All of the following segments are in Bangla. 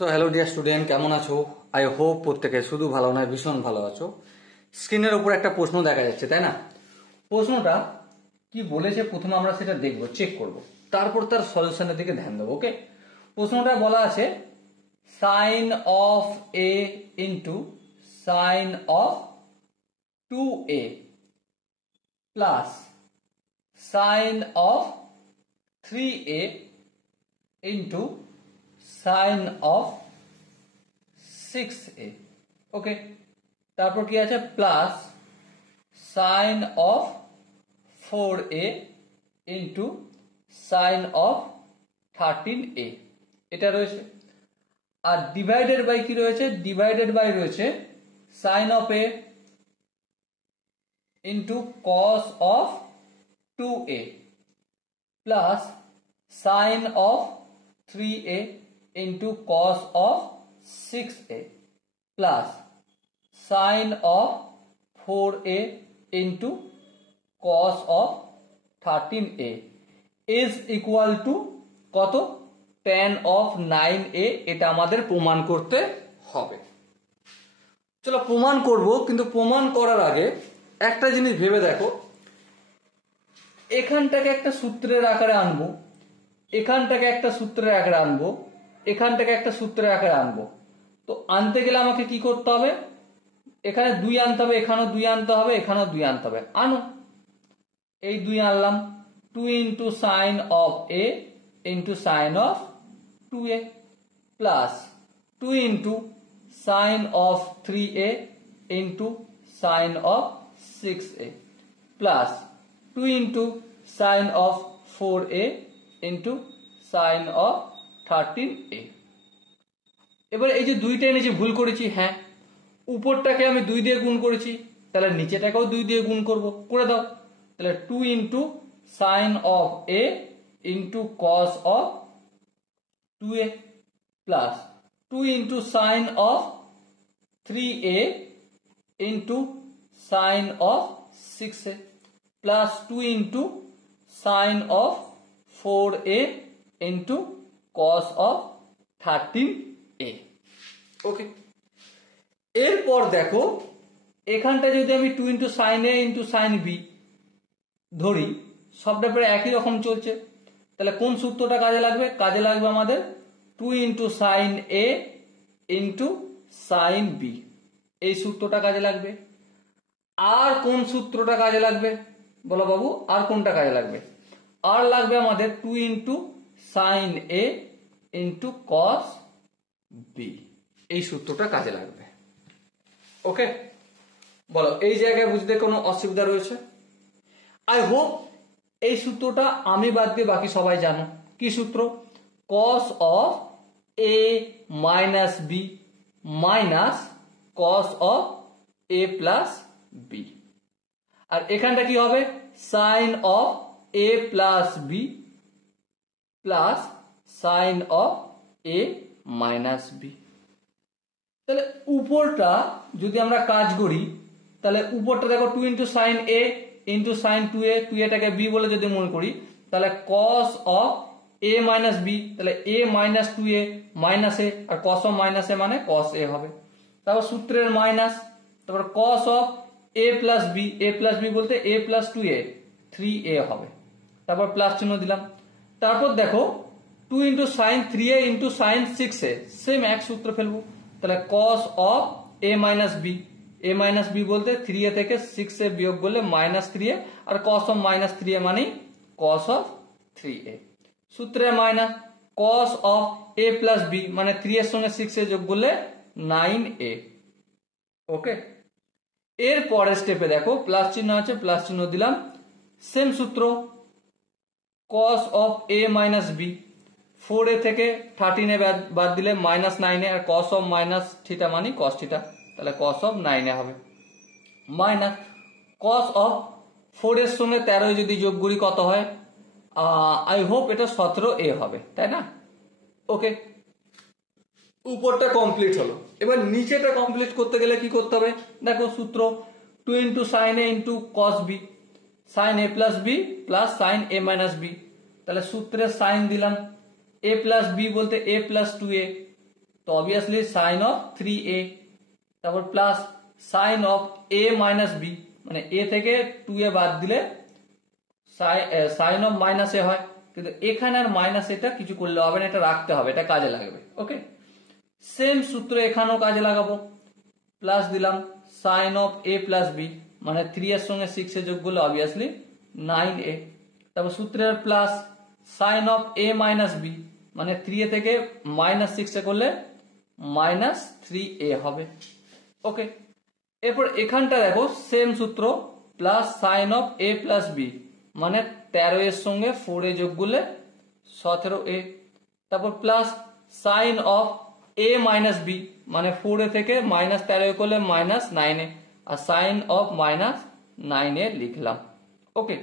তো হ্যালো ডিয়ার স্টুডেন্ট, কেমন আছো? আই হোপ প্রত্যেকে শুধু ভালো নয় ভীষণ ভালো আছো। স্ক্রিনের উপর একটা প্রশ্ন দেখা যাচ্ছে, তাই না? প্রশ্নটা কি বলেছে প্রথমে আমরা সেটা দেখব, চেক করব, তারপর তার সলিউশনের দিকে ধ্যান দেবো। ওকে, প্রশ্নটা বলা আছে sine of a into sine of 2a plus sine of 3a into sine of 6a। Okay, তারপর কি আছে plus sine of 4a into sine of 13a, এটা রয়েছে। আর ডিভাইডেড বাই কি রয়েছে? ডিভাইডেড বাই রয়েছে sine of a into cos of 2a plus sine of 3a into cos of 6a plus sine of 4a into cos of 13a is equal to কত? tan of 9a। এটা আমাদের প্রমাণ করতে হবে। চলো প্রমাণ করব, কিন্তু প্রমাণ করার আগে একটা জিনিস ভেবে দেখো, এখানটাকে একটা সূত্রের আকারে আনবো, এখানটাকে একটা সূত্রের আকারে আনবো, এখানটাকে একটা সূত্রের আকারে আনবো। তো আনতে গেলে আমাকে কি করতে হবে? এখানে 2 আনতে হবে, এখানেও 2 আনতে হবে, এখানেও 2 আনতে হবে। আনো, এই 2 আনলাম। 2 into sine of a into sine of 2a plus 2 into sine of 3a into sine of 6a plus 2 into sine of 4a into sine of 13a। এবার এই যে 2টা এনেছি, ভুল করেছি। হ্যাঁ, উপরটাকে আমি 2 দিয়ে গুণ করেছি, তাহলে নিচেটাকেও 2 দিয়ে গুণ করব, করে দাও। তাহলে 2 into sine of a into cos of 2a plus 2 into sine of 3a into sine of 6a plus 2 into sine of 4a into cos of 13a। ওকে, এরপর দেখো এখানটা যদি আমি 2 into sine a into sign B ধরি, সবটা প্রায় একই রকম চলছে। তাহলে কোন সূত্রটা কাজে লাগবে? কাজে লাগবে আমাদের 2 into sine a into sign B, এই সূত্রটা কাজে লাগবে। আর কোন সূত্রটা কাজে লাগবে বলো বাবু? আর কোনটা কাজে লাগবে? আর লাগবে আমাদের 2 into sine a into cos B, এই সূত্রটা কাজে লাগবে। ওকে, বলো এই জায়গায় বুঝতে কোনো অসুবিধা রয়েছে? আই হোপ এই সূত্রটা আমি বাদ দিয়ে বাকি সবাই জানো। কি সূত্র? Cos of A minus B minus cos of A plus B. আর এখানটা কি হবে? Sine of A plus B plus sine of A minus B. তাহলে উপরটা যদি আমরা কাজ করি, তাহলে উপরটা দেখো 2 into sine a into sine 2a, 2aটাকে b বলে যদি মনে করি, তাহলে cos of a minus B, তাহলে a minus 2a minus a, আর cos অফ মাইনাস a মানে cos a হবে। তারপর সূত্রের মাইনাস, তারপর cos of a plus b, a plus b বলতে a প্লাস 2a 3a হবে। তারপর প্লাস চিহ্ন দিলাম। তারপর দেখো 2 into sine 3a into sine 6a, same এক সূত্র ফেলবো। তাহলে cos of a minus b, a minus b বলতে 3a থেকে 6a বিয়োগ করলে মাইনাস 3a, আর cos অফ মাইনাস 3a মানে cos অফ 3a। সূত্রের minus cos of a plus b মানে 3 এর সঙ্গে 6a যোগ করলে 9a। ওকে, এর পরের স্টেপে দেখো প্লাস চিহ্ন আছে, প্লাস চিহ্ন দিলাম। সেম সূত্র cos of a minus b, 4a থেকে 13a বাদ দিলে মাইনাস 9a, আর cos অফ মাইনাস থিটা মানে cos থিটা, তাহলে cos অফ 9a হবে। মাইনাস cos অফ 4 এর সঙ্গে 13 যদি যোগ করি কত হয়? আই হোপ এটা 17a হবে, তাই না? ওকে, উপরটা কমপ্লিট হলো। এবার নিচেটা কমপ্লিট করতে গেলে কি করতে হবে? দেখো সূত্র 2 into sine a into cos b, sine a plus B plus sine a minus B. তাহলে সূত্রে সাইন দিলাম, a প্লাস বি বলতে a প্লাস 2a তো অবভিয়াসলি সাইন অফ 3a, তারপর plus sine of a minus b, মানে a থেকে 2a বাদ দিলে সাইন অফ মাইনাস এ হয়, কিন্তু এখানে আর মাইনাস এটা কিছু করলে হবে না, এটা রাখতে হবে, এটা কাজে লাগবে। ওকে, সেম সূত্র এখানেও কাজে লাগাবো, প্লাস দিলাম sine of a plus b, মানে 3 এর সঙ্গে 6 এর যোগ করলে অবভিয়াসলি 9a, তারপর সূত্রের plus sine of a minus b, মানে 3a থেকে মাইনাস 6 এ করলে মাইনাস 3a হবে। ওকে, এরপর এখানটা দেখো সেম সূত্র, plus sine of a plus b, মানে 13 এর সঙ্গে 4a যোগ করলে 17a, তারপর plus sine of a minus b, মানে 4a থেকে মাইনাস 13 করলে মাইনাস 9a, আর সাইন অফ মাইনাস 9a লিখলাম। ওকে,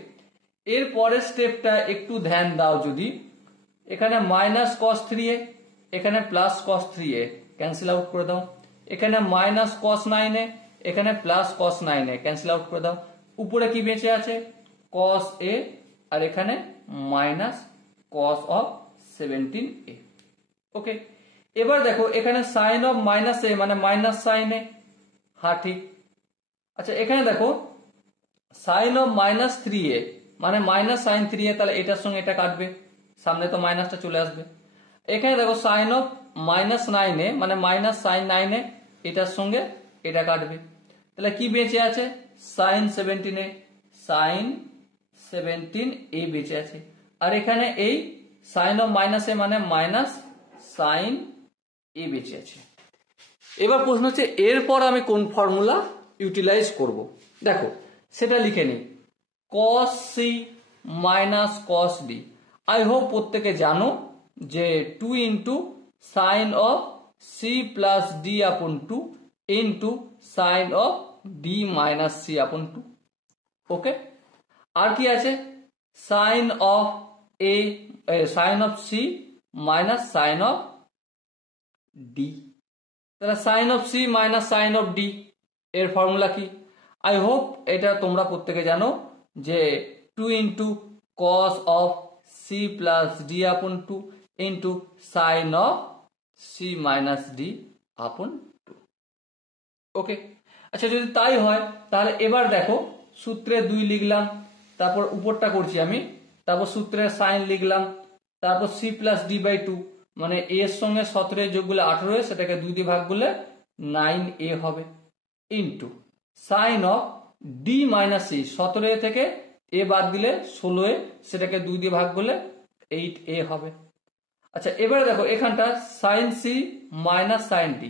এর পরের স্টেপটা একটু ধ্যান দাও, যদি এখানে মাইনাস কস 3a, এখানে plus cos 3a, cancel out করে দাও, এখানে মাইনাস কস 9a, এখানে plus cos 9a, cancel out করে দাও, উপরে কি বেঁচে আছে কস a, আর এখানে মাইনাস কস অফ 17a। ওকে, এবার দেখো এখানে সাইন অফ মাইনাস a মানে মাইনাস সাইন a, হ্যাঁ ঠিক। আচ্ছা, এখানে দেখো সাইন অফ মাইনাস 3a মানে মাইনাস সাইন 3a, তাহলে এটার সঙ্গে এটা কাটবে, সামনে তো মাইনাসটা চলে আসবে। এখানে দেখো সাইন অফ মাইনাস 9a মানে মাইনাস সাইন 9a, এটার সঙ্গে এটা কাটবে, তাহলে কি বেঁচে আছে সাইন 17a, সাইন 17a বেঁচে আছে, আর এখানে এই সাইন অফ মাইনাস a মানে মাইনাস সাইন a বেঁচে আছে। এবার প্রশ্ন হচ্ছে এরপর আমি কোন ফর্মুলা ইউটিলাইজ করব, দেখো সেটা লিখে নিই, cos c minus cos d। I hope প্রত্যেকে জানো যে 2 into sine of c plus D upon 2 into sine of D minus C upon 2। Okay, আর কি আছে sine of sine of C minus sine of D, তাহলে sine of C minus sine of D এর ফর্মুলা কি? আই হোপ এটা তোমরা প্রত্যেকে জানো যে 2 into cos of C plus D upon 2 into sine of C minus D upon 2। ওকে, আচ্ছা যদি তাই হয় তাহলে এবার দেখো সূত্রে 2 লিখলাম, তারপর উপরটা করছি আমি, তারপর সূত্রের সাইন লিখলাম, তারপর সি প্লাস ডি বাই 2 মানে a এর সঙ্গে 17 যোগ করলে 18, সেটাকে 2 দিয়ে ভাগ করলে 9a হবে, into sine of D minus C, 17 থেকে a বাদ দিলে 16a, সেটাকে 2 দিয়ে ভাগ করলে 8a হবে। আচ্ছা, এবারে দেখো এখানটা sine C minus sine D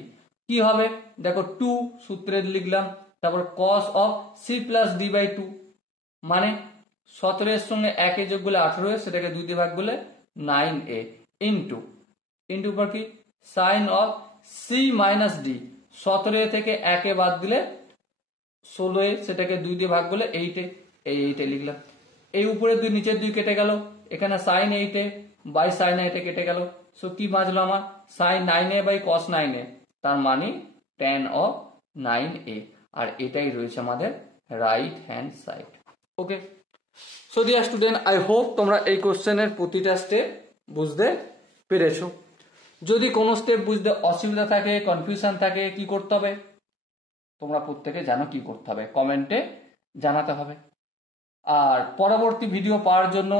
কি হবে, দেখো 2 সূত্রে লিখলাম, তারপর cos of C plus D by 2 মানে 17 এর সঙ্গে 1 যোগ করলে 18, সেটাকে 2 দিয়ে ভাগ করলে 9a, ইন্টু উপর কি sine of C minus D, 17 থেকে 1 বাদ দিলে 16, সেটাকে 2 দিয়ে ভাগ করলে 8a, এই 8a লিখলাম। এই উপরে 2 নিচের 2 কেটে গেল, এখানে sign 8a by sine 8a কেটে গেল, সো কি বাঁচলো আমার sign 9a by cos 9a, তার মানে tan অফ 9a, আর এটাই রয়েছে আমাদের right hand side. Okay, so dear student, I hope তোমরা এই কোশ্চেনের প্রতিটা স্টেপ বুঝতে পেরেছো। যদি কোনো স্টেপ বুঝতে অসুবিধা থাকে, কনফিউশন থাকে, কি করতে হবে তোমরা প্রত্যেকে জানো কি করতে হবে, কমেন্টে জানাতে হবে। আর পরবর্তী ভিডিও পাওয়ার জন্য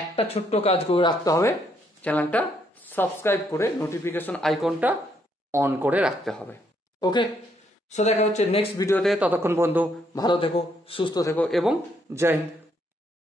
একটা ছোট্ট কাজ করে রাখতে হবে, চ্যানেলটা সাবস্ক্রাইব করে নোটিফিকেশন আইকনটা অন করে রাখতে হবে। ওকে, সো দেখা হচ্ছে নেক্সট ভিডিওতে, ততক্ষণ পর্যন্ত ভালো থেকো, সুস্থ থেকো এবং জয় হিন্দ।